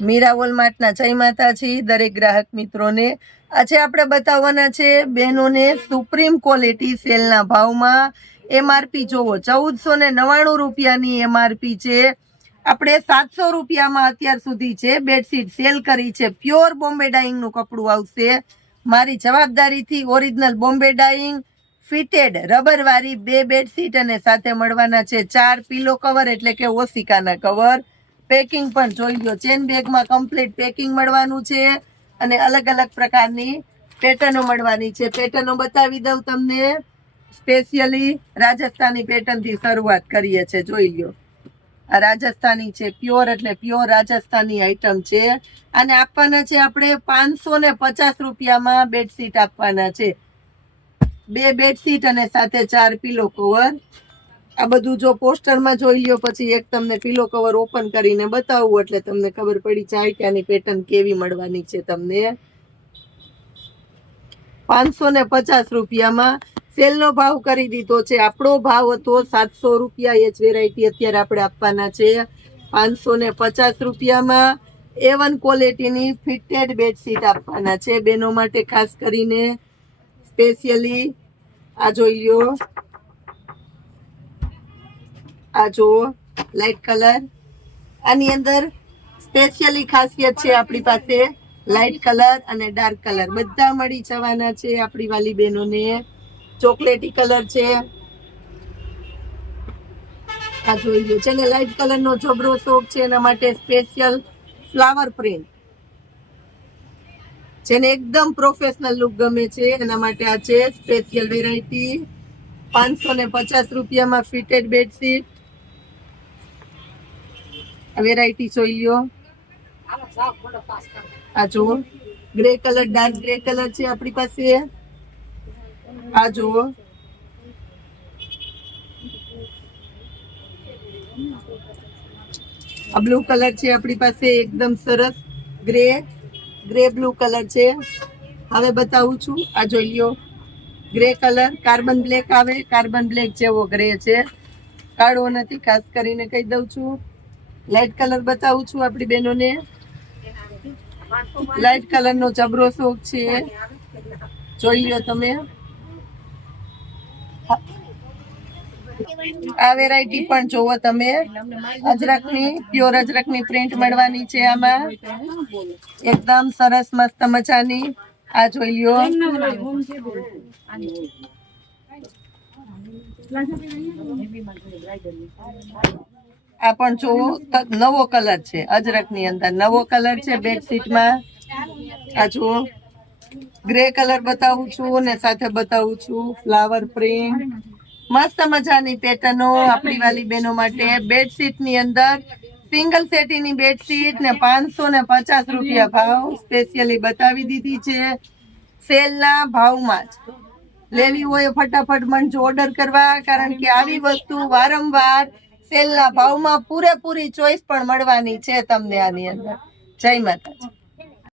મીરા વોલમાર્ટના જય માતાજી દરેક ગ્રાહક મિત્રોને। આજે આપણે બતાવવાના છે બહેનોને સુપ્રીમ ક્વોલિટી સેલના ભાવમાં। એમઆરપી જોવો 1499 રૂપિયાની એમઆરપી છે। આપણે 700 રૂપિયામાં અત્યાર સુધી છે બેડશીટ સેલ કરી છે। પ્યોર બોમ્બે ડાઈંગનું કપડું આવશે। મારી જવાબદારીથી ઓરિજિનલ બોમ્બે ડાઈંગ ફિટેડ રબરવાળી 2 બેડશીટ અને સાથે મળવાના છે 4 પીલો કવર એટલે કે ઓશિકાના કવર। પેકિંગ પણ જોઈ લો, ચેન બેગમાં કમ્પ્લીટ પેકિંગ મળવાનું છે અને અલગ અલગ પ્રકારની પેટર્નો મળવાની છે। પેટર્નો બતાવી દઉં તમને। સ્પેશિયલી રાજસ્થાની પેટર્નથી શરૂઆત કરીએ છીએ, જોઈ લો। આ રાજસ્થાની છે, પ્યોર એટલે પ્યોર રાજસ્થાની આઈટમ છે। અને આપવાના છે આપણે 550 રૂપિયામાં બેડશીટ આપવાના છે। 2 બેડશીટ અને સાથે 4 પીલો કવર। આ બધું જો પોસ્ટરમાં જોઈ લ્યો, પછી એક તમને પીલો કવર ઓપન કરીને બતાવું એટલે તમને ખબર પડી જાય કે આની પેટર્ન કેવી મળવાની છે તમને। 550 રૂપિયામાં સેલનો ભાવ કરી દીધો છે। આપણો ભાવ હતો 700 રૂપિયા। એ જ વેરાયટી અત્યારે આપણે આપવાના છે 550 રૂપિયામાં। A1 ક્વોલિટીની ફિટેડ બેડશીટ આપવાના છે બહેનો માટે, ખાસ કરીને સ્પેશિયલી। આ જોઈ લ્યો, આ જુઓ લાઈટ કલર। આની અંદર સ્પેશિયલી ખાસિયત છે આપણી પાસે લાઈટ કલર અને ડાર્ક કલર બધા મળી જવાના છે આપણી વાલી બહેનોને। ચોકલેટી કલર છે, આ જોઈ લો। જેને લાઈટ કલરનો જબરો શોખ છે એના માટે સ્પેશિયલ ફ્લાવર પ્રિન્ટ, જેને એકદમ પ્રોફેશનલ લુક ગમે છે એના માટે આ છે સ્પેશિયલ વેરાયટી। 550 રૂપિયામાં ફિટેડ બેડશીટ। વેરાયટી જોઈ લ્યો, આ જુઓ grey colour, dark grey colour છે આપણી પાસે। આ જુઓ, આ બ્લુ કલર છે આપણી પાસે, એકદમ સરસ ગ્રે બ્લુ કલર છે। હવે બતાવું છું, આ જોઈ લ્યો ગ્રે કલર, કાર્બન બ્લેક આવે, કાર્બન બ્લેક જેવો ગ્રે છે, કાળો નથી, ખાસ કરીને કહી દઉં છું। લાઈટ કલર બતાવું છું આપણી બહેનોને। લાઈટ કલરનો જબરો શોખ છે, જોઈ લ્યો તમે। આ વેરાયટી પણ જોવો તમે, અજરકની પ્યોર અજરકની પ્રિન્ટ મળવાની છે આમાં, એકદમ સરસ મસ્ત મજાની। આ જોઈ લ્યો, આ પણ જોવો નવો કલર છે, અજરકની અંદર નવો કલર છે બેડશીટમાં। આ જુઓ ગ્રે કલર બતાવું છું ને સાથે બતાવું છું ફ્લાવર પ્રિન્ટ, મસ્ત મજાની પેટર્નો આપણી વાલી બહેનો માટે। બેડશીટની અંદર સિંગલ સેટીની બેડશીટ ને 550 રૂપિયા ભાવ સ્પેશિયલી બતાવી દીધી છે સેલના ભાવમાં જ। લેવી હોય ફટાફટ મંજો ઓર્ડર કરવા, કારણ કે આવી વસ્તુ વારંવાર સેલના ભાવમાં પૂરેપૂરી ચોઈસ પણ મળવાની છે તમને આની અંદર। જય માતાજી।